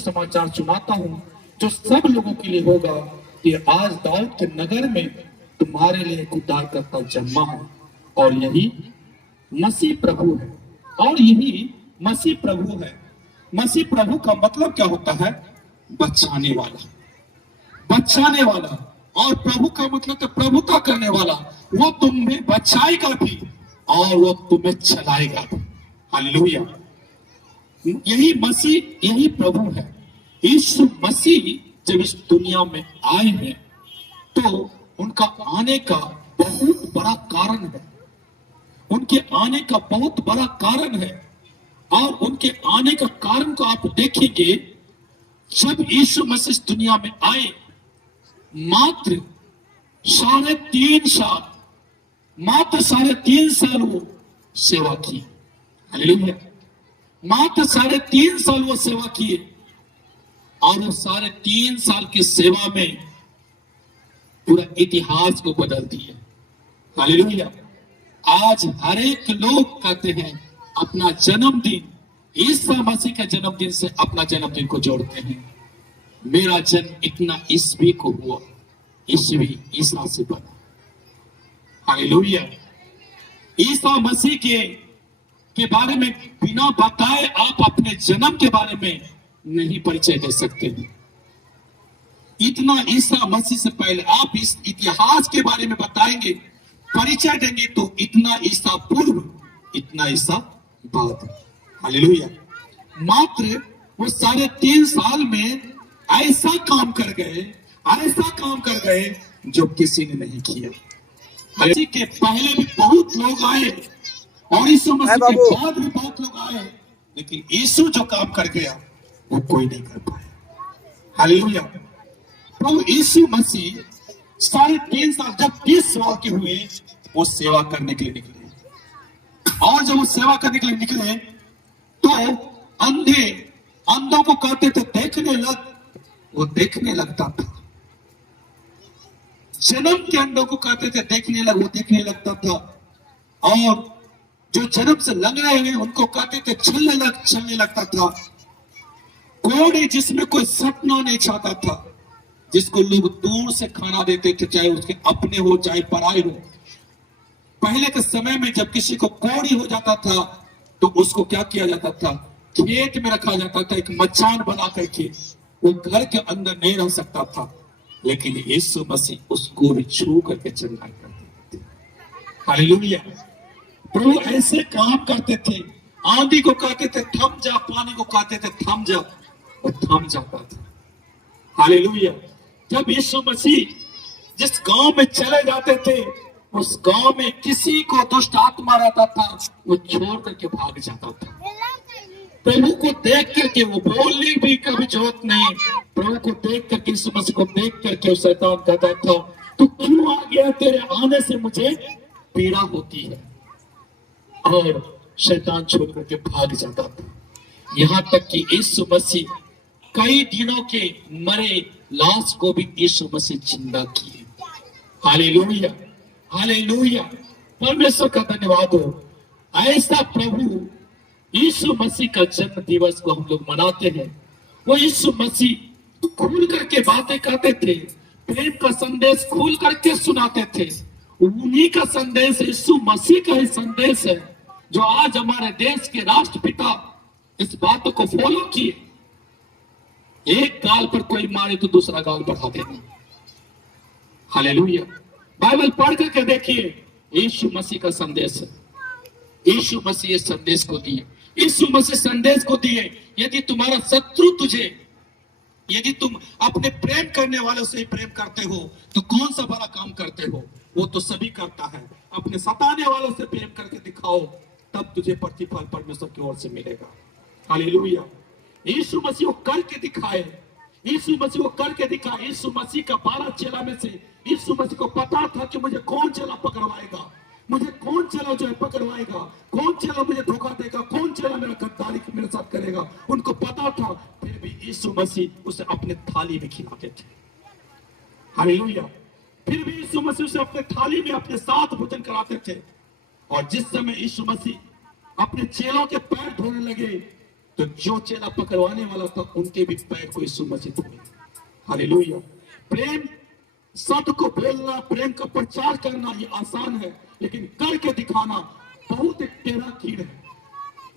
सुसमाचार सुनाता हूँ जो सब लोगों के लिए होगा कि आज दाऊद के नगर में तुम्हारे लिए एक उद्धारकर्ता जन्मा है और यही मसीह प्रभु है। और यही मसीह प्रभु है। मसीह प्रभु का मतलब क्या होता है? बचाने वाला, बचाने वाला। और प्रभु का मतलब तो प्रभुता करने वाला। वो तुम्हें बचाएगा भी और वो तुम्हें चलाएगा भी। हालेलुया। यही मसीह, यही प्रभु है। यीशु मसीह जब इस दुनिया में आए हैं तो उनका आने का बहुत बड़ा कारण है। उनके आने का बहुत बड़ा कारण है। और उनके आने का कारण को आप देखेंगे, जब यीशु मसीह इस दुनिया में आए मात्र 3.5 साल, मात्र 3.5 साल वो सेवा की। हालेलुया। मात्र 3.5 साल वो सेवा किए और वो 3.5 साल की सेवा में पूरा इतिहास को बदल दिए। हालेलुया। आज हर एक लोग कहते हैं अपना जन्मदिन ईसा मसीह के जन्मदिन से अपना जन्मदिन को जोड़ते हैं। मेरा जन्म इतना ईस्वी को हुआ, ईस्वी ईसा से बना। हालेलुया। ईसा मसीह के बारे में बिना बताए आप अपने जन्म के बारे में नहीं परिचय दे सकते हैं। इतना ईसा मसीह से पहले आप इस इतिहास के बारे में बताएंगे, परिचय देंगे तो इतना ईसा पूर्व, इतना ईसा बाद। हालेलुया। मात्र वो 3.5 साल में ऐसा काम कर गए, ऐसा काम कर गए जो किसी ने नहीं किया। मसीह के पहले भी बहुत लोग आए और यीशु मसीह के बाद भी बहुत लोग आए, लेकिन यीशु जो काम कर गया वो कोई नहीं कर पाया। हालेलुया। प्रभु यीशु मसीह 3.5 साल, जब 30 साल के हुए वो सेवा करने के लिए निकले। और जब वो सेवा करने के लिए निकले तो अंधों को कहते थे देखने लग, वो देखने लगता था। जन्म के अंधों को कहते थे देखने लग, वो देखने लगता था। और जो जन्म से लंगड़े हुए उनको कहते थे चलने लग, चलने लगता था। कोड़े जिसमें कोई सपना नहीं चाहता था, जिसको लोग दूर से खाना देते थे, चाहे उसके अपने हो चाहे पराए हो। पहले के समय में जब किसी को कोड़ी हो जाता था तो उसको क्या किया जाता था? खेत में रखा जाता था, एक मचान बना करके। वो घर के अंदर नहीं रह सकता था, लेकिन यीशु मसीह उसको भी छू करके चलना करते थे। हालेलुया। प्रभु ऐसे काम करते थे। आंधी को कहते थे थम जा, पानी को कहते थे थम जा, वो थम जाता था। हालेलुया। जब यीशु मसीह जिस गांव में चले जाते थे, उस गांव में किसी को दुष्ट आत्मा रहता था, वो छोड़ करके भाग जाता था। प्रभु को देख करके वो बोलने भी कभी जरूरत नहीं। प्रभु को देख करके, यीशु मसीह को देख करके शैतान कहता था तू क्यों आ गया? तेरे आने से मुझे पीड़ा होती है। और शैतान छोड़ करके भाग जाता था। यहाँ तक कि यीशु मसीह कई दिनों के मरे लाश को भी यीशु मसीह जिंदा किए। हालेलुया। हालेलुया। परमेश्वर का धन्यवाद हो। ऐसा प्रभु यीशु मसीह का जन्म दिवस को हम लोग मनाते हैं। वो यीशु मसीह खुल करके बातें करते थे, प्रेम का संदेश खुल करके सुनाते थे। उन्हीं का संदेश, यीशु मसीह का ही संदेश है जो आज हमारे देश के राष्ट्रपिता इस बात को फॉलो किए। एक गाल पर कोई मारे तो दूसरा गाल बढ़ा देना। हालेलुया। बाइबल पढ़ करके देखिए, यीशु मसीह का संदेश है। यीशु मसीह इस संदेश को दिए, यीशु मसीह संदेश को दिए। यदि तुम्हारा शत्रु तुझे, यदि तुम अपने प्रेम करने वालों से ही प्रेम करते हो तो कौन सा बड़ा काम करते हो? वो तो सभी करता है। अपने सताने वालों से प्रेम करके दिखाओ, तब तुझे प्रतिफल परमेश्वर की ओर से मिलेगा। हालेलुया। यीशु मसीह को करके दिखाए, यीशु मसीह को करके दिखाए। यीशु मसीह का 12 चेला में से यीशु मसीह को पता था कि मुझे कौन चेला पकड़वाएगा, मुझे कौन चेला जो है पकड़वाएगा, कौन चेला मुझे धोखा देगा, कौन चेला मेरा गद्दारी मेरे साथ करेगा। उनको पता था, फिर भी यीशु मसीह उसे अपने थाली में खिलाते थे। हालेलुया। फिर भी यीशु मसीह उसे अपने थाली में अपने साथ भोजन कराते थे। और जिस समय यीशु मसीह अपने चेलों के पैर धोने लगे तो जो चेला पकड़वाने वाला था उनके भी पैर को यीशु मसीह थे। हालेलुया। प्रेम शब्द को बोलना, प्रेम का प्रचार करना ये आसान है, लेकिन करके दिखाना बहुत एक टेढ़ा कीड़ है।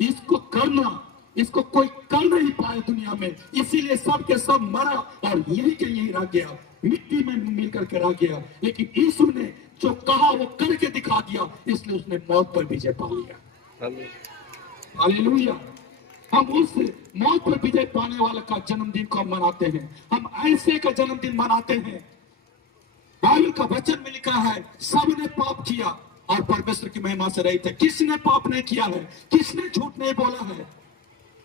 इसको करना, इसको कोई कर नहीं पाए दुनिया में, इसीलिए सब के सब मरा और यही के यही रह गया, मिट्टी में मिल करके रह गया। लेकिन यीशु ने जो कहा वो करके दिखा दिया, इसलिए उसने मौत पर विजय पा लिया। हालेलुया। हम उस मौत पर विजय पाने वाले का जन्मदिन को मनाते हैं, हम ऐसे का जन्मदिन मनाते हैं। बाइबल का वचन में लिखा है सबने पाप किया और परमेश्वर की महिमा से रहित है। किसने पाप नहीं किया है? किसने झूठ नहीं बोला है?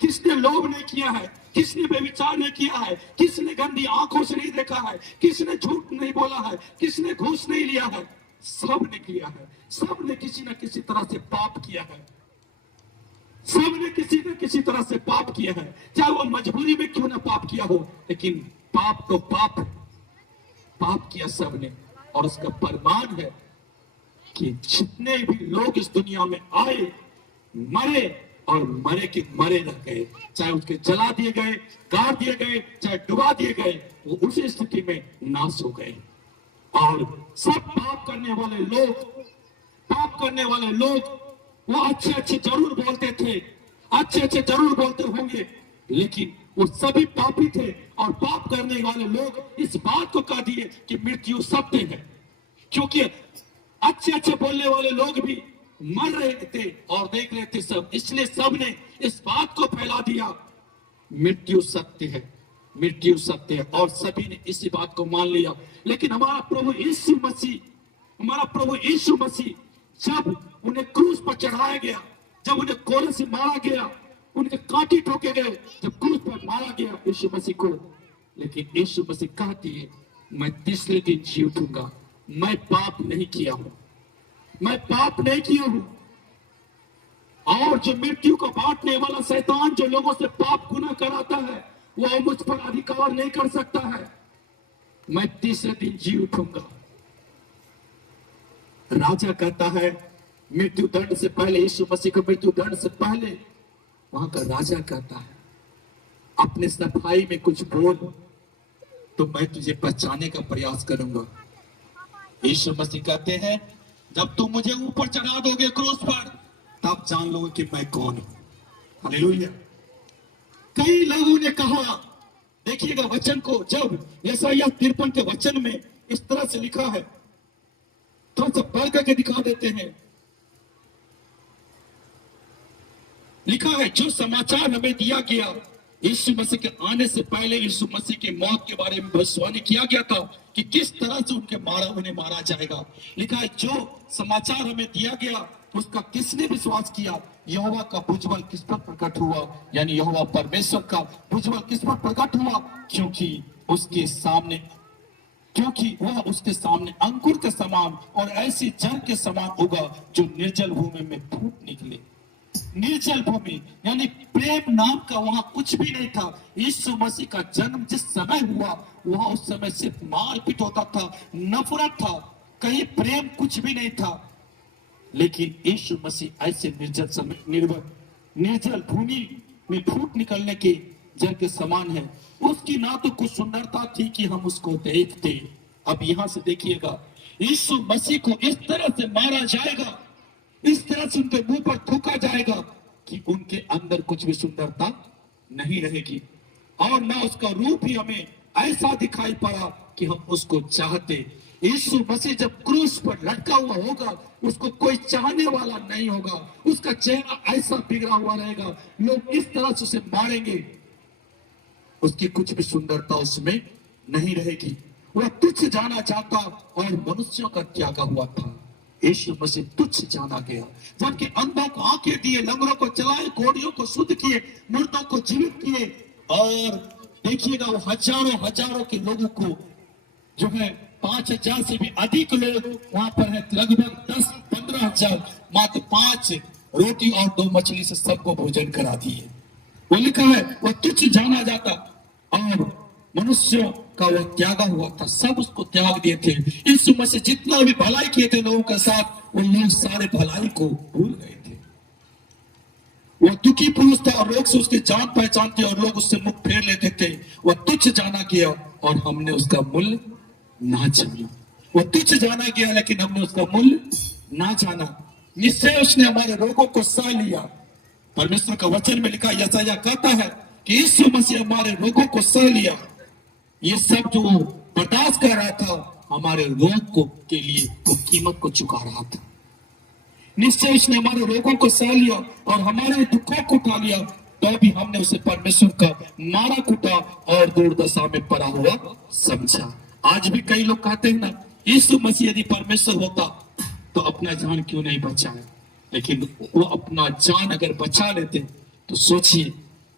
किसने लोभ नहीं किया है? किसने व्यभिचार नहीं किया है? किसने गंदी आंखों से नहीं देखा है? किसने झूठ नहीं बोला है? किसने घूस नहीं लिया है? सब ने किया है। सब ने किसी न किसी तरह से पाप किया है। सब ने किसी न किसी तरह से पाप किया है, चाहे वो मजबूरी में क्यों ना पाप किया हो, लेकिन पाप तो पाप है। पाप किया सबने, और उसका प्रमाण है कि जितने भी लोग इस दुनिया में आए, मरे और मरे के मरे रह गए, चाहे उसके जला दिए गए, गाड़ दिए गए, चाहे डुबा दिए गए, वो उसी स्थिति में नाश हो गए। और सब पाप करने वाले लोग वो अच्छे अच्छे जरूर बोलते थे, अच्छे अच्छे जरूर बोलते होंगे, लेकिन वो सभी पापी थे। और पाप करने वाले लोग इस बात को कह दिए कि मृत्यु सत्य है, क्योंकि अच्छे अच्छे बोलने वाले लोग भी मर रहे थे और देख रहे थे सब, इसलिए सब ने इस बात को फैला दिया मृत्यु सत्य है, मृत्यु सत्य है, और सभी ने इसी बात को मान लिया। लेकिन हमारा प्रभु यीशु मसीह जब उन्हें क्रूस पर चढ़ाया गया, जब उन्हें कोड़े से मारा गया, उनके कांटे ठोके गए, जब क्रूस पर मारा गया यीशु मसीह को, लेकिन यीशु मसीह कहती है मैं तीसरे दिन जी उठूंगा। मैं पाप नहीं किया हूं, मैं पाप नहीं किया हूं। और जो मृत्यु को बांटने वाला शैतान जो लोगों से पाप गुनाह कराता है, वो मुझ पर अधिकार नहीं कर सकता है। मैं तीसरे दिन जी उठूंगा। राजा कहता है मृत्यु दंड से पहले, यीशु मसीह को मृत्यु दंड से पहले वहां का राजा कहता है अपने सफाई में कुछ बोल तो मैं तुझे पहचानने का प्रयास करूंगा। यीशु मसीह कहते हैं जब तुम मुझे ऊपर चढ़ा दोगे क्रूस पर, तब जान लोगे कि मैं कौन हूं। हालेलुया। कई लोगों ने कहा, देखिएगा वचन को, जब यशायाह 53 के वचन में इस तरह से लिखा है, थोड़ा सा पढ़ करके दिखा देते हैं। लिखा है जो समाचार हमें दिया गया यीशु मसीह के आने से पहले, यीशु मसीह की मौत के बारे में भविष्यवाणी किया गया था कि किस तरह से उन्हें मारा जाएगा। लिखा है जो समाचार हमें दिया गया उसका किसने विश्वास किया? यहोवा का भुजबल किस पर प्रकट हुआ, यानी यहोवा परमेश्वर का भुजबल किस पर प्रकट हुआ? क्योंकि वह उसके सामने अंकुर के समान और ऐसी जड़ के समान उगा जो निर्जल भूमि में फूट निकले। निर्जल भूमि यानी प्रेम नाम का वहां कुछ भी नहीं था। यीशु मसीह का जन्म जिस समय हुआ, वहां उस समय सिर्फ मारपीट होता था, नफरत था, कहीं प्रेम कुछ भी नहीं था। लेकिन यीशु मसीह ऐसे निर्जल भूमि में फूट निकलने के जड़ के समान है। उसकी ना तो कुछ सुंदरता थी कि हम उसको देखते। अब यहां से देखिएगा, यीशु मसीह को इस तरह से मारा जाएगा, इस तरह से उनके मुंह पर थूका जाएगा कि उनके अंदर कुछ भी सुंदरता नहीं रहेगी, और ना उसका रूप ही हमें ऐसा दिखाई पड़ा कि हम उसको चाहते। यीशु मसीह जब क्रूस पर लटका हुआ होगा, उसको कोई चाहने वाला नहीं होगा, उसका चेहरा ऐसा बिगड़ा हुआ रहेगा, लोग इस तरह से उसे मारेंगे, उसकी कुछ भी सुंदरता उसमें नहीं रहेगी। वह तुच्छ जाना जाता और मनुष्यों का त्यागा हुआ था। यीशु मसीह तुच्छ जाना गया, जबकि अंधों को आंखें दिए, लंगड़ों को चलाए, कोढ़ियों को शुद्ध किए, मुर्दों को जीवित किए। और देखिएगा वो हजारों के लोगों को, जो है 5000 से भी अधिक लोग वहां पर है, लगभग 10-15 हजार, मात्र 5 रोटी और 2 मछली से सबको भोजन करा दिए। वो लिखा है वह तुच्छ जाना जाता और मनुष्यों का वह त्यागा हुआ था, सब उसको त्याग दिए थे। यीशु मसीह जितना भी भलाई किए थे लोगों के साथ, वो लोग सारे भलाई को भूल गए थे। वह दुखी पुरुष था और लोग से उसकी जान पहचान थे और लोग उससे मुख फेर लेते थे। वह तुच्छ जाना गया और हमने उसका मूल्य ना जाना। वह तुच्छ जाना गया लेकिन हमने उसका मूल्य ना जाना। निश्चय उसने हमारे रोगों को सह लिया। परमेश्वर का वचन में लिखा, यशायाह कहता है कि यीशु मसीह हमारे रोगों को सह लिया। ये सब जो वो बर्दाश्त कर रहा था, हमारे रोग को के लिए वो कीमत को चुका रहा था। निश्चय उसने हमारे रोगों को सह लिया और हमारे दुखों को उठा लिया, तो भी हमने उसे परमेश्वर का मारा कुटा और दुर्दशा में पड़ा हुआ समझा। आज भी कई लोग कहते हैं ना, यीशु मसीह यदि परमेश्वर होता तो अपना जान क्यों नहीं बचाए। लेकिन वो अपना जान अगर बचा लेते तो सोचिए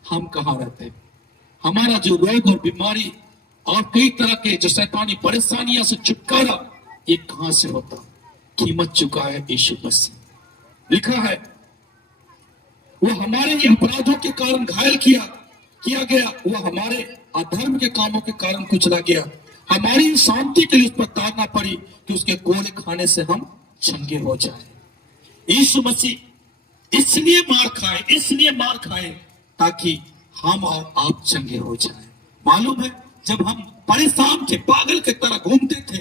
हम कहाँ रहते। हमारा जो रोग और बीमारी और कई तरह के जो शैतानी परेशानियां से छुटकारा, ये कहां से होता? कीमत चुका है यीशु मसीह। लिखा है वो हमारे ही अपराधों के कारण घायल किया गया, वो हमारे अधर्म के कामों के कारण कुचला गया। हमारी शांति के लिए उस पर ताड़ना पड़ी कि उसके कोड़े खाने से हम चंगे हो जाए। यीशु मसीह इसलिए मार खाए ताकि हम और आप चंगे हो जाए। मालूम है, जब हम परेशान थे, पागल की तरह घूमते थे,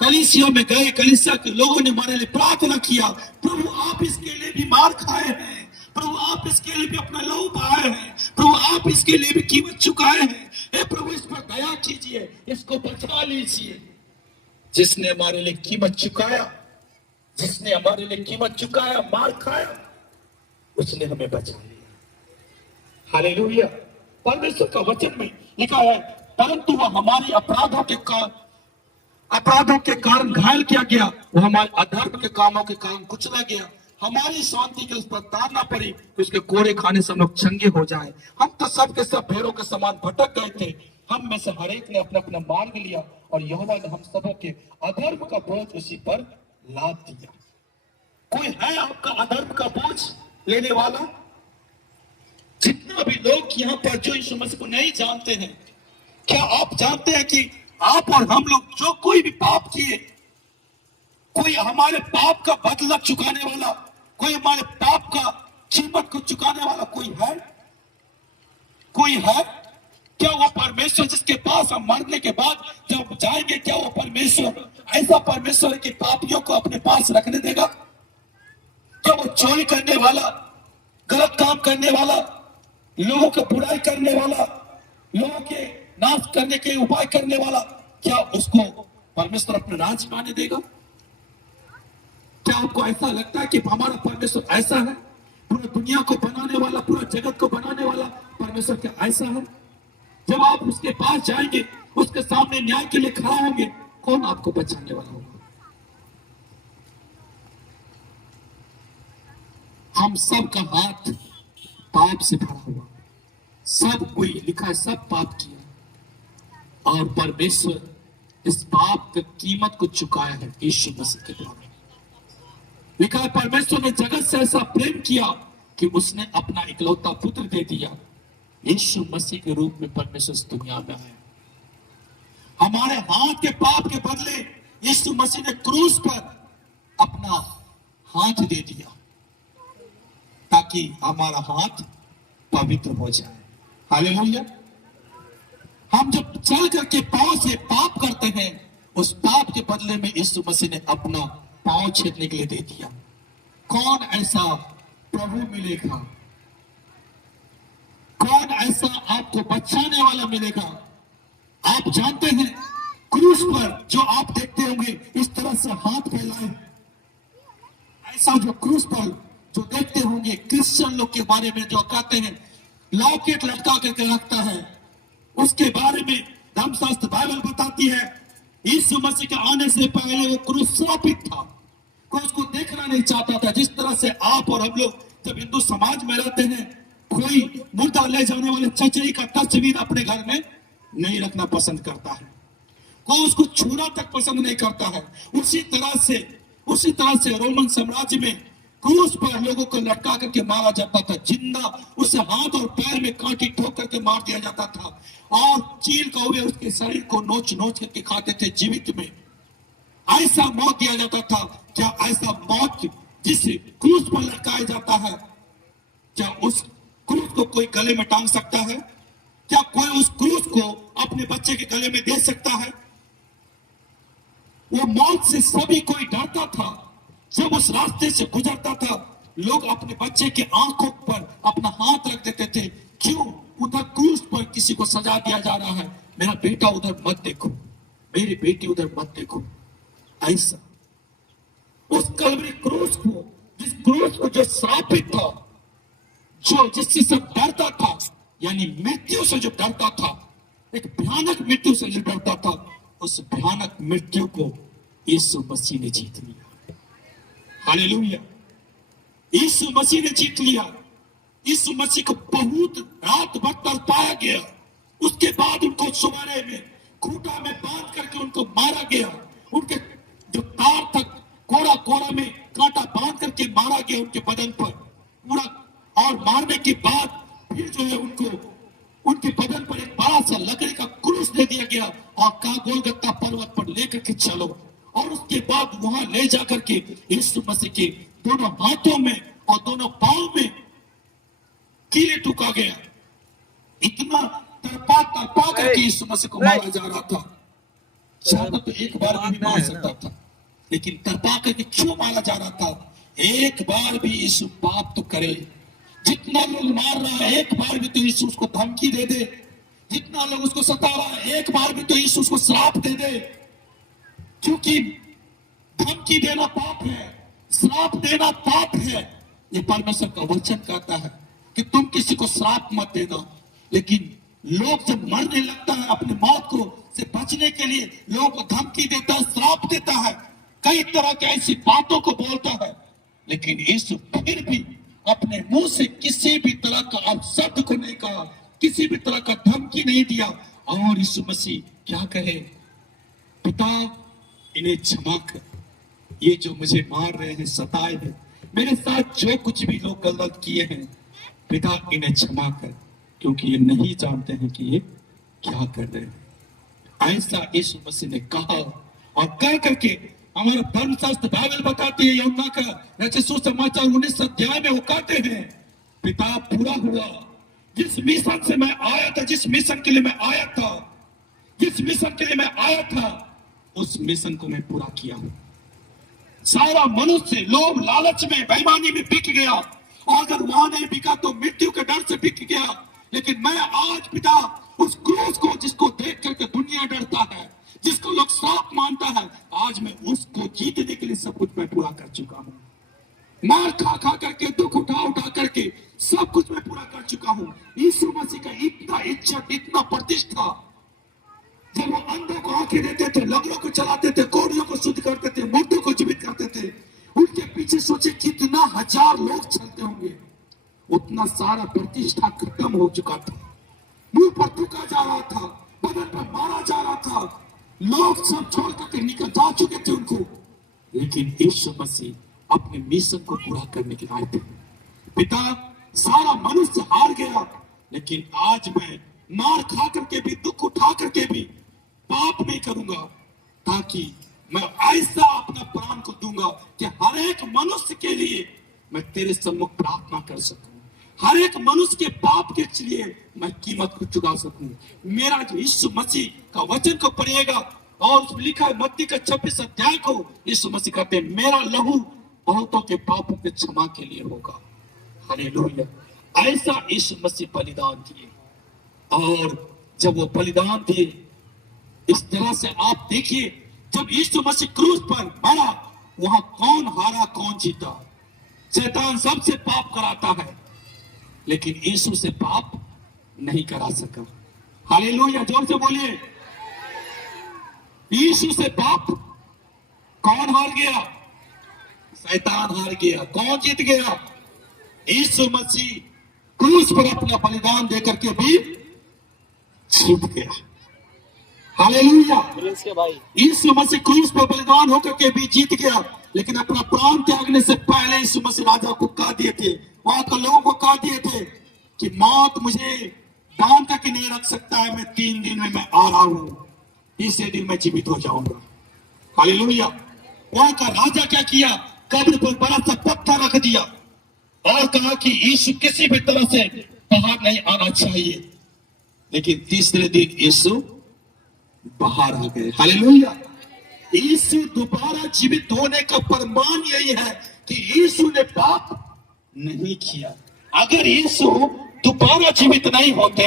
कलीसिया में गए, कलीसिया के लोगों ने हमारे लिए प्रार्थना किया, प्रभु आप इसके लिए भी मार खाए हैं, प्रभु आप इसके लिए भी अपना लहू बहाए हैं, प्रभु आप इसके लिए भी कीमत चुकाए हैं, हे प्रभु इस पर दया कीजिए, इसको बचा लीजिए। जिसने हमारे लिए कीमत चुकाया, मार खाया, उसने हमें बचा लिया। हालेलुया। परमेश्वर का वचन में लिखा है, परंतु वह हमारे अपराधों के कारण घायल किया गया, वो हमारे अधर्म के कामों के कारण कुचला गया। हमारी शांति के उस पर ताड़ना पड़ी, उसके कोड़े खाने से हम लोग चंगे हो जाए। हम तो सब के सब भेड़ों के समान भटक गए थे, हम में से हर एक ने अपना अपना मार्ग लिया और यहोवा ने हम सबों के अधर्म का बोझ उसी पर लाद दिया। कोई है आपका अधर्म का बोझ लेने वाला? जितना भी लोग यहाँ पर जो यीशु मसीह को नहीं जानते हैं, क्या आप जानते हैं कि आप और हम लोग जो कोई भी पाप किए, कोई हमारे पाप का बदला चुकाने वाला, कोई हमारे पाप का कीमत को चुकाने वाला कोई है? क्या वो परमेश्वर जिसके पास हम मरने के बाद जब जाएंगे, क्या वो परमेश्वर ऐसा परमेश्वर है कि पापियों को अपने पास रखने देगा? क्या वो चोरी करने वाला, गलत काम करने वाला, लोगों को बुराई करने वाला, लोगों के नाश करने के उपाय करने वाला, क्या उसको परमेश्वर अपने राज में आने देगा? क्या आपको ऐसा लगता है कि हमारा परमेश्वर ऐसा है? पूरी दुनिया को बनाने वाला, पूरा जगत को बनाने वाला परमेश्वर क्या ऐसा है? जब आप उसके पास जाएंगे, उसके सामने न्याय के लिए खड़ा होंगे, कौन आपको बचाने वाला होगा? हम सब का हाथ पाप से भरा हुआ, सब कोई लिखा है, सब पाप किया और परमेश्वर इस पाप की कीमत को चुकाया है यीशु मसीह के द्वारा। लिखा है परमेश्वर ने जगत से ऐसा प्रेम किया कि उसने अपना इकलौता पुत्र दे दिया। यीशु मसीह के रूप में परमेश्वर इस दुनिया में आया। हमारे हाथ के पाप के बदले यीशु मसीह ने क्रूस पर अपना हाथ दे दिया ताकि हमारा हाथ पवित्र हो जाए। हालेलुया। हम जब चल करके पांव से पाप करते हैं, उस पाप के बदले में यीशु मसीह ने अपना पांव छेदने के लिए दे दिया। कौन ऐसा प्रभु मिलेगा? कौन ऐसा आपको बचाने वाला मिलेगा? आप जानते हैं क्रूस पर जो आप देखते होंगे इस तरह से हाथ फैलाए, ऐसा जो क्रूस पर जो देखते होंगे क्रिश्चियन लोग के बारे में जो कहते हैं लॉकेट लटका करके रखता है, उसके बारे में धर्मशास्त्र बाइबल बताती है यीशु मसीह के आने से पहले वो क्रूस श्रापित था, कोई उसको देखना नहीं चाहता था। जिस तरह से आप और हम लोग जब हिंदू समाज में रहते हैं, कोई मुर्दा ले जाने वाले चचरी का तस्वीर अपने घर में नहीं रखना पसंद करता है, कोई उसको छूना तक पसंद नहीं करता है। उसी तरह से रोमन साम्राज्य में क्रूस पर लोगों को लटका करके मारा जाता था, जिंदा उसे हाथ और पैर में कांटी ठोक करके मार दिया जाता था और चील कौवे उसके शरीर को नोच नोच करके खाते थे जीवित में। ऐसा मौत दिया जाता था। क्या ऐसा मौत जिस क्रूस पर लटकाया जाता है, क्या उस क्रूस को कोई गले में टांग सकता है? क्या कोई उस क्रूस को अपने बच्चे के गले में दे सकता है? वो मौत से सभी कोई डरता था। जब उस रास्ते से गुजरता था, लोग अपने बच्चे के आंखों पर अपना हाथ रख देते थे। क्यों? उधर क्रूस पर किसी को सजा दिया जा रहा है, मेरा बेटा उधर मत देखो, मेरी बेटी उधर मत देखो। ऐसा उस कलवरी क्रूस को, जिस क्रूस को जो श्रापित था, जो जिससे सब डरता था, यानी मृत्यु से जो डरता था, एक भयानक मृत्यु से जो डरता था, उस भयानक मृत्यु को यीशु मसीह ने जीत लिया। हालेलुया! यीशु मसीह ने जीत लिया। यीशु मसीह को बहुत रात भर तड़पाया गया। उसके बाद उनको सुबह में खूंटा में बांध करके उनको मारा गया। उनके जो तार तक कोड़ा कोड़ा में कांटा बांध करके मारा गया उनके बदन पर पूरा। और मारने के बाद फिर जो है उनको उनके बदन पर एक बड़ा सा लकड़ी का क्रूस दे दिया गया और कहा गोलगत्ता पर्वत पर लेकर के चलो। और उसके बाद वहां ले जाकर के यीशु मसीह के दोनों हाथों में और दोनों पांव में कीले टूका गया। इतना तड़पा तड़पा करके यीशु मसीह को मारा जा रहा था। चाहता तो एक बार भी मार सकता था, लेकिन तड़पा करके क्यों मारा जा रहा था? एक बार भी यीशु पाप तो करे। जितना लोग मार रहा है, एक बार भी तो यीशु उसको धमकी दे दे। जितना लोग उसको सता रहा है, एक बार भी तो यीशु उसको श्राप दे दे। क्योंकि धमकी देना पाप है, श्राप देना पाप है। ये परमेश्वर का वचन कहता है कि तुम किसी को श्राप मत देना। लेकिन लोग जब मरने लगता है, अपनी मौत को से बचने के लिए लोगों को धमकी देता है, श्राप देता है, कई तरह की ऐसी बातों को बोलता है। लेकिन यीशु फिर भी अपने मुंह से किसी भी तरह का अपशब्द को नहीं कहा, किसी भी तरह का धमकी नहीं दिया। और यीशु मसीह क्या कहे? पिता, इन्हें क्षमा कर, ये जो मुझे मार रहे हैं, सताए हैं, मेरे साथ जो कुछ भी लोग गलत किए हैं, पिता इन्हें क्षमा कर, क्योंकि ये नहीं जानते हैं कि ये क्या कर रहे हैं। ऐसा यीशु मसीह ने कहा और कह करके हमारा धर्मशास्त्र बाइबल बताती है, यूहन्ना का रचित सुसमाचार 19 अध्याय में वो कहते हैं, पिता पूरा हुआ। जिस मिशन से मैं आया था, जिस मिशन के लिए मैं आया था, जिस मिशन के लिए मैं आया था, उस मिशन को मैं पूरा किया हूं। सारा मनुष्य लोभ लालच में बेईमानी में बिक गया, और अगर वहां नहीं बिका तो मृत्यु के डर से बिक गया। लेकिन मैं आज पिता उस क्रूस को, जिसको देख करके दुनिया डरता है, जिसको लोग श्राप मानता है, आज मैं उसको जीतने के लिए सब कुछ मैं पूरा कर चुका हूं। मार खा खा करके, दुख उठा उठा करके सब कुछ मैं पूरा कर चुका हूं। यीशु मसीह का इतना इज्जत, इतना प्रतिष्ठा, जब वो अंधों को आंखें देते थे, लंगड़ों को चलाते थे, कोढ़ियों को शुद्ध करते थे, मुर्दों को जीवित करते थे, उनके पीछे सोचे कितना हजार लोग चलते होंगे। उतना सारा प्रतिष्ठा खत्म हो चुका था। मुंह पर थूका जा रहा था, बदन पर मारा जा रहा था, लोग सब छोड़ करके निकल जा चुके थे उनको। लेकिन यीशु मसीह अपने मिशन को पूरा करने के लिए आए थे। पिता, सारा मनुष्य हार गया, लेकिन आज मैं मार खा करके भी, दुख उठा करके भी पाप नहीं करूंगा, ताकि मैं ऐसा अपना प्राण को दूंगा कि हर एक मनुष्य के लिए मैं तेरे सम्मुख प्रार्थना कर सकूं, हर एक मनुष्य के पाप के लिए मैं कीमत को चुका सकूं। मेरा जो यीशु मसीह का वचन को पढ़िएगा, और उसमें लिखा है मत्ती का 26 अध्याय को, यीशु मसीह कहते हैं, मेरा लहू बहुतों के पापों के क्षमा के लिए होगा। हालेलुया! ऐसा यीशु मसीह बलिदान दिए, और जब वो बलिदान दिए, इस तरह से आप देखिए, जब यीशु मसीह क्रूस पर मरा, वहां कौन हारा, कौन जीता? शैतान सबसे पाप कराता है, लेकिन यीशु से पाप नहीं करा सका। हालेलुया! जोर से बोलिए। यीशु से पाप कौन हार गया? शैतान हार गया। कौन जीत गया? यीशु मसीह क्रूस पर अपना बलिदान देकर के भी जीत गया। हालेलुया! यीशु मसीह क्रूस पर बलिदान होकर के भी जीत गया, लेकिन अपना प्राण त्यागने से पहले यीशु मसीह राजा को कह दिए थे, वहां के लोगों को कह दिए थे कि मौत मुझे बांध करके नहीं रख सकता है, मैं 3 दिन में मैं आ रहा हूं, तीसरे दिन मैं जीवित हो जाऊंगा। हालेलुया! वहां का राजा क्या किया? कब्र पर बड़ा सा पत्थर रख दिया, और कहा कि यीशु किसी भी तरह से बाहर नहीं आना चाहिए। लेकिन तीसरे दिन यीशु बाहर आ गए। हालेलुया। यीशु दोबारा जीवित होने का प्रमाण यही है कि यीशु ने पाप नहीं किया। अगर यीशु दोबारा जीवित नहीं होते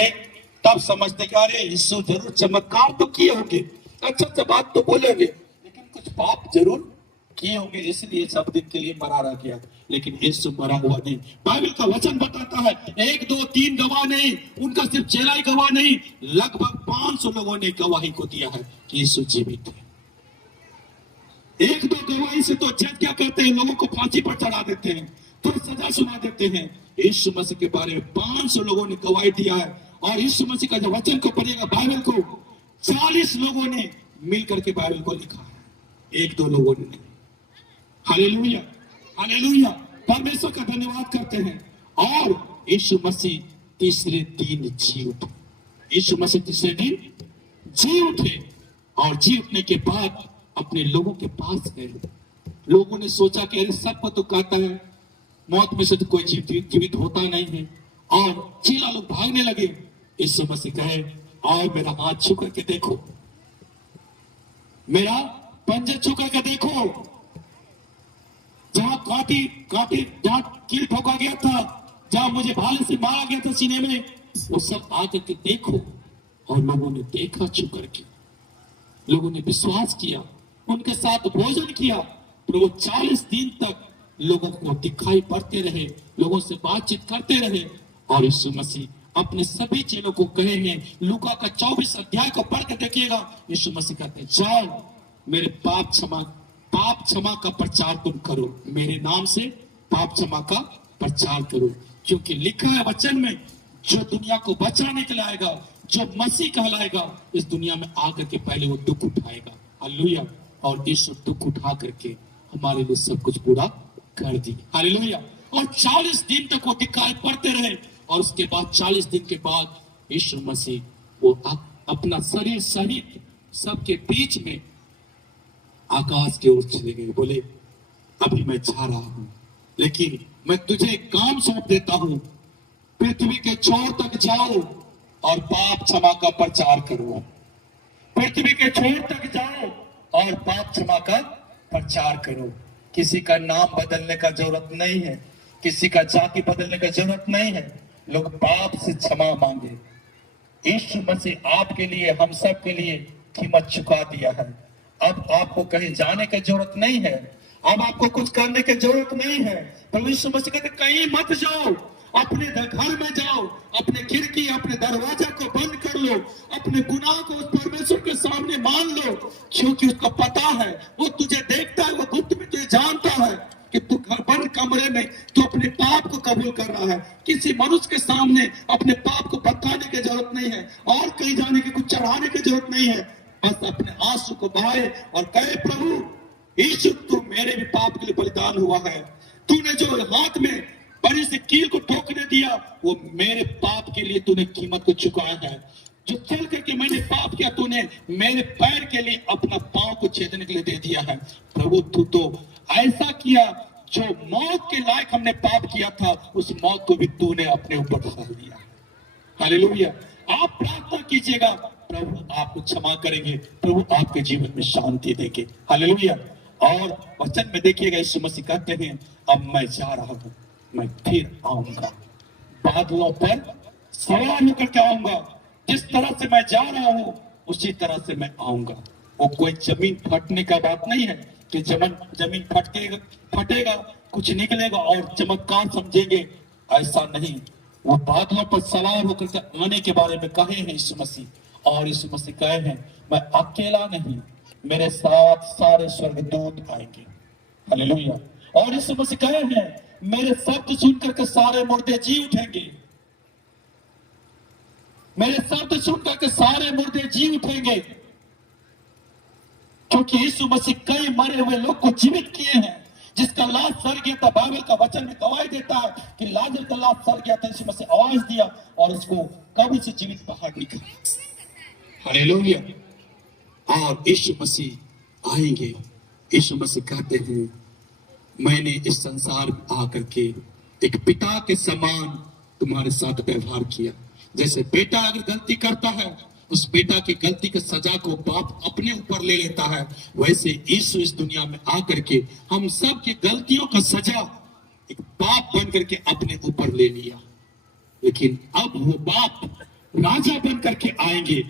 तब समझते कि अरे यीशु जरूर चमत्कार तो किए होंगे, अच्छा अच्छा बात तो बोलेंगे, लेकिन कुछ पाप जरूर किए होंगे, इसलिए सब दिन के लिए मरा रह गया। लेकिन यीशु मरा हुआ नहीं। बाइबल का वचन बताता है 1 2 3 गवाह नहीं, उनका सिर्फ चेला ही गवाह नहीं, लगभग 500 लोगों ने गवाही को दिया है कि यीशु जीवित है। 1 2 गवाही से तो जज क्या करते हैं, लोगों को फांसी पर चढ़ा देते हैं, तो सजा सुना देते हैं। यीशु मसीह के बारे में 500 लोगों ने गवाही दिया है। और यीशु मसीह का जो वचन को पढ़िएगा, बाइबल को 40 लोगों ने मिलकर के बाइबल को लिखा है, 1 2 लोगों ने नहीं। Hallelujah, hallelujah. परमेश्वर का धन्यवाद करते हैं। और यीशु मसीह तीसरे दिन जी उठे। यीशु मसीह तीसरे दिन जी उठे और जी उठने के बाद अपने लोगों के पास गए। लोगों ने सोचा कि अरे सबको तो कहता है मौत में से तो कोई जीवित होता नहीं है, और चेला लोग भागने लगे। यीशु मसीह कहे और मेरा हाथ छू करके देखो, मेरा पंजा छू करके देखो, जहां काटी जहां कील ठोका गया था, जहां मुझे भाले से मारा गया था सीने में, वो सब आकर के देखो। और लोगों ने देखा छू करके, लोगों ने विश्वास किया, उनके साथ भोजन किया। तो वो 40 दिन तक लोगों को दिखाई पड़ते रहे, लोगों से बातचीत करते रहे। और यीशु मसीह अपने सभी चेलों को कहे हैं, लूका का 24 अध्याय को पढ़ के देखिएगा, यीशु मसीह कहते हैं जाओ मेरे पाप क्षमा का प्रचार तुम करो, मेरे नाम से पाप क्षमा का प्रचार करो। क्योंकि लिखा है वचन में, जो दुनिया को बचाने के लिए आएगा, जो मसीह कहलाएगा, इस दुनिया में आकर के पहले वो दुख उठाएगा। हालेलुया। और यीशु दुख उठा करके हमारे लिए सब कुछ पूरा कर दी। हालेलुया। और 40 दिन तक वो दिखाई पड़ते रहे। और उसके बाद 40 दिन के बाद यीशु मसीह वो अपना शरीर सहित सबके बीच में आकाश की ओर चले गए। बोले अभी मैं जा रहा हूं, लेकिन मैं तुझे एक काम सौंप देता हूं, पृथ्वी के छोर तक जाओ और पाप क्षमा का प्रचार करो। पृथ्वी के छोर तक जाओ और पाप क्षमा का प्रचार करो। किसी का नाम बदलने का जरूरत नहीं है, किसी का जाति बदलने का जरूरत नहीं है। लोग पाप से क्षमा मांगे। यीशु मसीह आपके लिए, हम सब के लिए कीमत चुका दिया है। अब आपको कहीं जाने की जरूरत नहीं है, अब आपको कुछ करने की जरूरत नहीं है। प्रभु यीशु मसीह कहते कहीं मत जाओ, अपने घर में जाओ, अपने खिड़की अपने दरवाजा को बंद कर लो, अपने गुनाह को उस परमेश्वर के सामने मान लो, क्योंकि उसको पता है, वो तुझे देखता है, वो गुप्त में तुझे जानता है कि तू घर बंद कमरे में तू अपने पाप को कबूल कर रहा है। किसी मनुष्य के सामने अपने पाप को बताने की जरूरत नहीं है, और कहीं जाने की, कुछ चढ़ाने की जरूरत नहीं है। बस अपने आंसू को बहाए और कहे प्रभु यीशु तू मेरे भी पाप के लिए बलिदान हुआ है, तूने जो हाथ में बड़ी सी कील को ठोकने दिया वो मेरे पाप के लिए तूने कीमत को चुकाया है। जो चल करके मैंने पाप किया, तूने मेरे पैर के लिए अपना पांव को छेदने के लिए दे दिया है। प्रभु तू तो ऐसा किया, जो मौत के लायक हमने पाप किया था, उस मौत को भी तूने अपने ऊपर उठा लिया। हालेलुया। आप प्रार्थना कीजिएगा, प्रभु आपको क्षमा करेंगे, प्रभु आपके जीवन में शांति देंगे। हालेलुया। और वचन में देखिएगा, यीशु मसीह कहते हैं अब मैं जा रहा हूं, मैं फिर आऊंगा, बादलों पर सवार होकर के आऊंगा। जिस तरह से मैं जा रहा हूं उसी तरह से मैं आऊंगा। वो कोई जमीन फटने का बात नहीं है कि जमीन फटेगा कुछ निकलेगा और चमत्कार समझेंगे, ऐसा नहीं। वो बादलों पर सवार होकर आने के बारे में कहे हैं यीशु मसीह। और यीशु मसीह कहे हैं मैं अकेला नहीं, मेरे साथ सारे स्वर्गदूत आएंगे। हालेलुया। और यीशु मसीह कहे हैं मेरे शब्द सुनकर के सारे मुर्दे जी उठेंगे, मेरे शब्द सुनकर के सारे मुर्दे जी उठेंगे। क्योंकि यीशु मसीह कई मरे हुए लोग को जीवित किए हैं। जिसका लाश सड़ गया था, बाइबल का वचन में गवाही देता है कि लाजर का लाश सड़ गया था, यीशु मसीह आवाज दिया और उसको कब्र से जीवित बाहर निकाला। हालेलुया। और यीशु मसीह आएंगे। यीशु मसीह कहते हैं मैंने इस संसार में आकर के एक पिता के समान तुम्हारे साथ व्यवहार किया। जैसे बेटा अगर गलती करता है, उस बेटा की गलती की सजा को बाप अपने ऊपर ले लेता है, वैसे यीशु इस दुनिया में आकर के हम सब की गलतियों का सजा एक बाप बन करके अपने ऊपर ले लिया। लेकिन अब वो बाप राजा बन करके आएंगे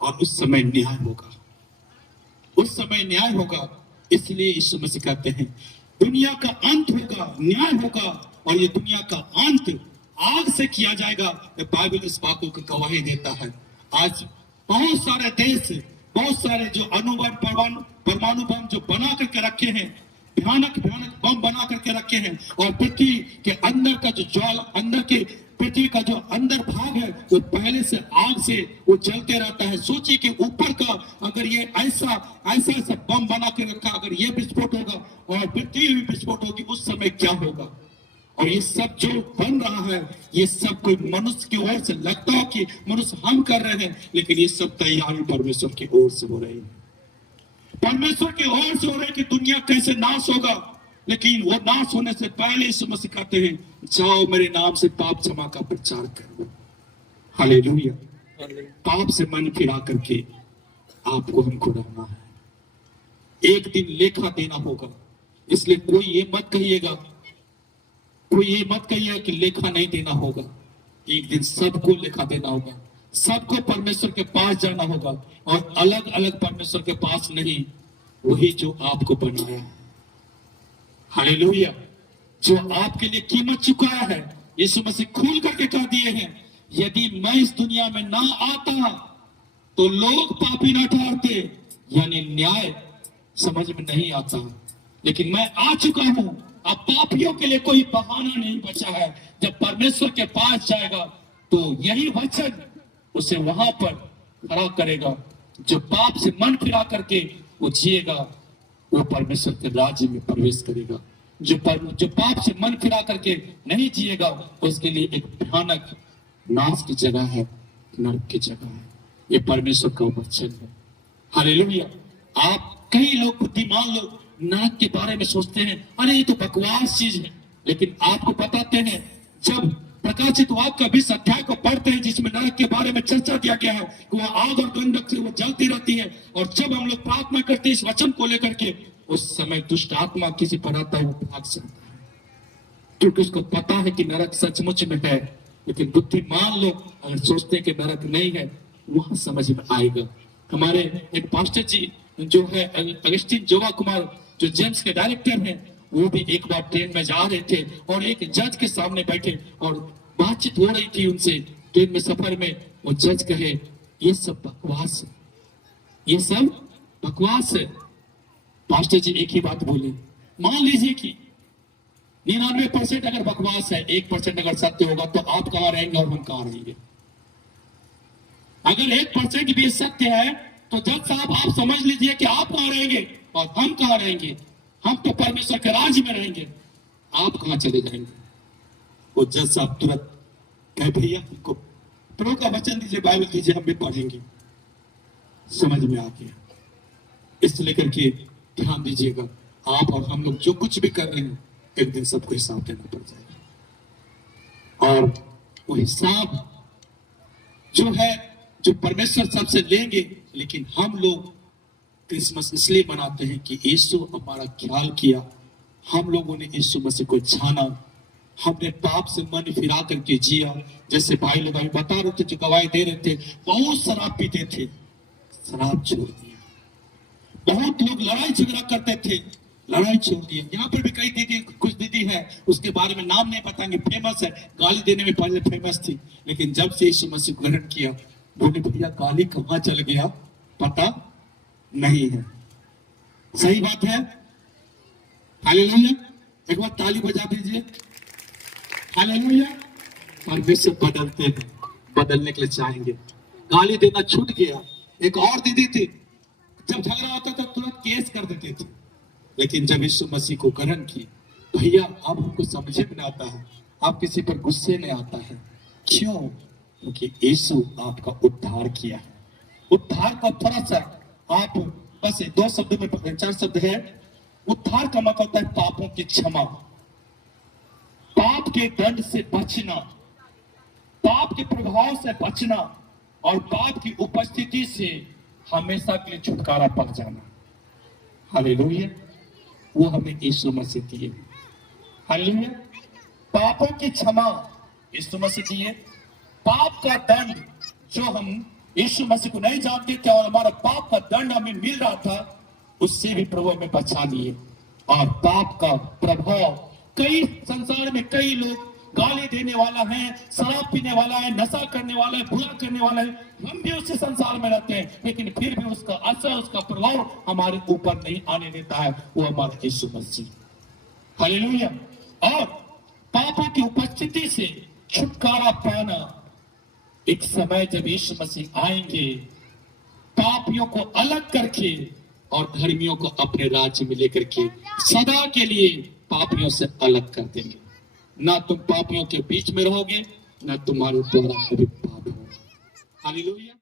और उस समय न्याय होगा, उस समय न्याय होगा। इसलिए यीशु मसीह कहते हैं दुनिया का अंत होगा, न्याय होगा, और ये दुनिया का अंत आग से किया जाएगा। बाइबल इस बातों की गवाही देता है। आज बहुत सारे देश, बहुत सारे जो परमाणु बम जो बना करके रखे हैं, भयानक भयानक बम बना करके रखे हैं, और पृथ्वी के अंदर का जो ज्वाल, अंदर के पृथ्वी का जो अंदर भाग है वो पहले से आग से वो जलते रहता है। सोचिए कि ऊपर का अगर ये ऐसा ऐसा बम बना के रखा, अगर ये विस्फोट होगा और पृथ्वी भी विस्फोट होगी, उस समय क्या होगा। और ये सब जो बन रहा है, ये सब कोई मनुष्य की ओर से लगता है कि मनुष्य हम कर रहे हैं, लेकिन ये सब तैयारी परमेश्वर की ओर से हो रही है। परमेश्वर की ओर से हो रही है कि दुनिया कैसे नाश होगा, लेकिन वो नाश होने से पहले यीशु मसीह कहते हैं जाओ मेरे नाम से पाप क्षमा का प्रचार करो। हालेलुया। पाप से मन फिरा करके आपको हमको रहना है। एक दिन लेखा देना होगा, इसलिए कोई ये मत कहिएगा, कोई ये मत कहिए कि लेखा नहीं देना होगा। एक दिन सबको लेखा देना होगा, सबको परमेश्वर के पास जाना होगा, और अलग अलग परमेश्वर के पास नहीं, वही जो आपको बनाया है। हालेलुया। जो आपके लिए कीमत चुकाया है, यीशु मसीह खोल करके कह दिए हैं यदि मैं इस दुनिया में ना आता तो लोग पापी ना ठहरते, यानी न्याय समझ में नहीं आता, लेकिन मैं आ चुका हूं। अब पापियों के लिए कोई बहाना नहीं बचा है। जब परमेश्वर के पास जाएगा तो यही वचन उसे वहां पर खड़ा करेगा। जो पाप से मन फिरा करके वो जिएगा, वो परमेश्वर के राज्य में प्रवेश करेगा। जो पाप से मन फिरा करके नहीं जिएगा, उसके लिए एक भयानक नाश की जगह है, नरक की जगह है। ये परमेश्वर का वचन है। हालेलुया। आप कई लोग, बुद्धिमान लोग नरक के बारे में सोचते हैं अरे ये तो बकवास चीज है, लेकिन आपको बताते हैं जब प्रकाशित वाक्य का 20 अध्याय को पढ़ते हैं जिसमें नरक के बारे में चर्चा किया गया है कि वह आग और गंधक से वो जलती रहती है, और जब हम लोग प्रार्थना करते हैं इस वचन को लेकर के, उस समय दुष्ट आत्मा किसी पर आता है वो भाग सकता है, क्योंकि उसको पता है कि नरक सचमुच में है। लेकिन बुद्धिमान लोग अगर सोचते हैं कि नरक नहीं है, वहां समझ में आएगा। हमारे एक पास्टर जी जो है अगस्टिन जोगा कुमार, जो जेम्स के डायरेक्टर हैं, वो भी एक बार ट्रेन में जा रहे थे और एक जज के सामने बैठे और बातचीत हो रही थी उनसे ट्रेन में सफर में। वो जज कहे ये सब बकवास है, ये सब बकवास है। पास्टर जी एक ही बात बोले, मान लीजिए कि 99% अगर बकवास है, 1% अगर सत्य होगा, तो आप कहां रहेंगे और हम कहां रहेंगे। अगर 1% भी सत्य है तो जज साहब आप समझ लीजिए कि आप कहां रहेंगे और हम कहां रहेंगे। हम तो परमेश्वर के राज्य में रहेंगे, आप कहां चले जाएंगे। वो जज साहब तुरंत कहे भैया हमको प्रभु का वचन दीजिए, बाइबल दीजिए, हम भी पढ़ेंगे। समझ में आ गया। इस लेकर के ध्यान दीजिएगा, आप और हम लोग जो कुछ भी कर रहे हैं एक दिन सबको हिसाब देना पड़ जाएगा, और वो हिसाब जो है जो परमेश्वर सबसे लेंगे। लेकिन हम लोग क्रिसमस इसलिए मनाते हैं कि यीशु हमारा ख्याल किया, हम लोगों ने यीशु मसीह को जाना, हमने पाप से मन फिरा करके जिया। जैसे भाई लोग बता रहे थे, जो गवाही दे रहे थे, बहुत शराब पीते थे, शराब छोड़ दिया। बहुत लोग लड़ाई झगड़ा करते थे, लड़ाई छोड़ दिया। यहाँ पर भी कई दीदी, कुछ दीदी है, उसके बारे में नाम नहीं बताएंगे, फेमस है, गाली देने में पहले फेमस थी, लेकिन जब से यीशु मसीह को ग्रहण किया, बोले भैया गाली कहाँ चल गया पता नहीं है। सही बात है। हालेलुया। एक बार ताली बजा दीजिए। हालेलुया। परमेश्वर बदलते हैं, बदलने के लिए चाहेंगे। गाली देना छूट गया। एक और दीदी थी, जब झगड़ा होता था तुरंत केस कर देते थे, लेकिन जब यीशु मसीह को ग्रहण की, भैया अब हमको समझे में आता है, आप किसी पर गुस्से नहीं आता है। क्यों? क्योंकि यीशु आपका उद्धार किया है। उद्धार का थोड़ा सा आप बस 2 शब्द में 4 शब्द है। उद्धार का मतलब होता है पापों की क्षमा। पाप के दंड से बचना, पाप के प्रभाव से बचना और पाप की उपस्थिति से हमेशा के लिए छुटकारा पा जाना। हालेलुया, वो हमें यीशु मसीह दिए। हालेलुया, पापों की क्षमा यीशु मसीह दिए। पाप का दंड जो हम यीशु मसीह को नहीं जानते थे और हमारा पाप का दंड हमें मिल रहा था, उससे भी प्रभु हमें बचा लिए। और पाप का प्रभाव, कई संसार में कई लोग गाली देने वाला है, शराब पीने वाला है, नशा करने वाला है, बुरा करने वाला है, हम भी उसी संसार में रहते हैं, लेकिन फिर भी उसका असर, उसका प्रभाव हमारे ऊपर नहीं आने देता है, वो हमारा यीशु मसीह। हालेलुया। और पापों की उपस्थिति से छुटकारा पाना, एक समय जब यीशु मसीह आएंगे पापियों को अलग करके और धर्मियों को अपने राज्य में लेकर के सदा के लिए पापियों से अलग कर देंगे। ना तुम पापियों के बीच में रहोगे, ना तुम्हारे द्वारा कभी पाप होगा। हालेलुया।